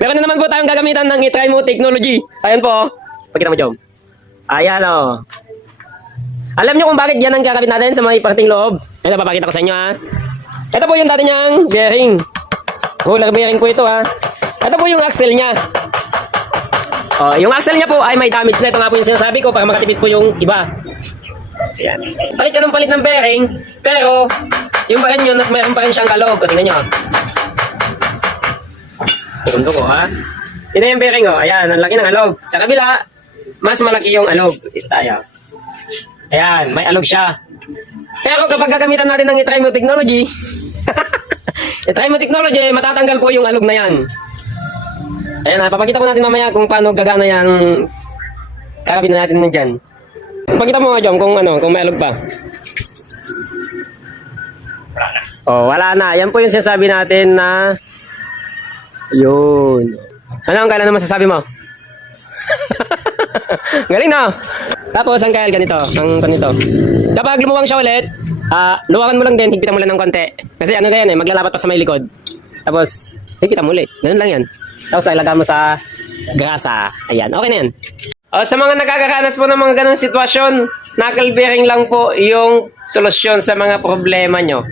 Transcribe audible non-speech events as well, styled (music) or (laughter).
Meron na naman po tayong gagamitan ng i-try mo technology. Ayan po. oh. Pakita mo, Jom. Ayan, oh. Alam niyo kung bakit yan ang kakabit natin sa mga iparting loob? Ito, papakita ko sa inyo, ha. Ito po yung dati niyang bearing. Roller bearing po ito, ha. Ito po yung axle niya. Oh, yung axle niya po ay may damage na. Ito nga po yung sinasabi ko para makatipid po yung iba. Ayan. Palit ka ng palit ng bearing, pero yung pa rin yun, mayroon pa rin siyang kalog. O, Tingnan nyo. Pundo ko, ha? Tingnan yung bearing, oh. Ayan, ang laki ng alog. Sa kabila, mas malaki yung alog. Dito tayo. Ayan, may alog siya. Pero kapag gagamitan natin ng i-try technology, (laughs) i-try technology, matatanggal po yung alog na yan. Ayan, ha, papakita ko natin mamaya kung paano gagana yung kakabit na natin na dyan. Pakita mo nga, Jom, kung ano, kung may alog pa. Oh, wala na. Yan po yung sinasabi natin na yun. Ano ang kailan naman sasabi mo? (laughs) Galing na. Tapos ang kail ganito, ang ganito. Kapag lumuwang siya ulit, ah, luwakan mo lang din, higpitan mo lang ng konti. Kasi ano ganyan eh, maglalapat pa sa may likod. Tapos, higpitan mo ulit. Ganun lang yan. Tapos ilagay mo sa grasa. Ayan, okay na yan. O, sa mga nakakaranas po ng mga ganong sitwasyon, knuckle bearing lang po yung solusyon sa mga problema nyo.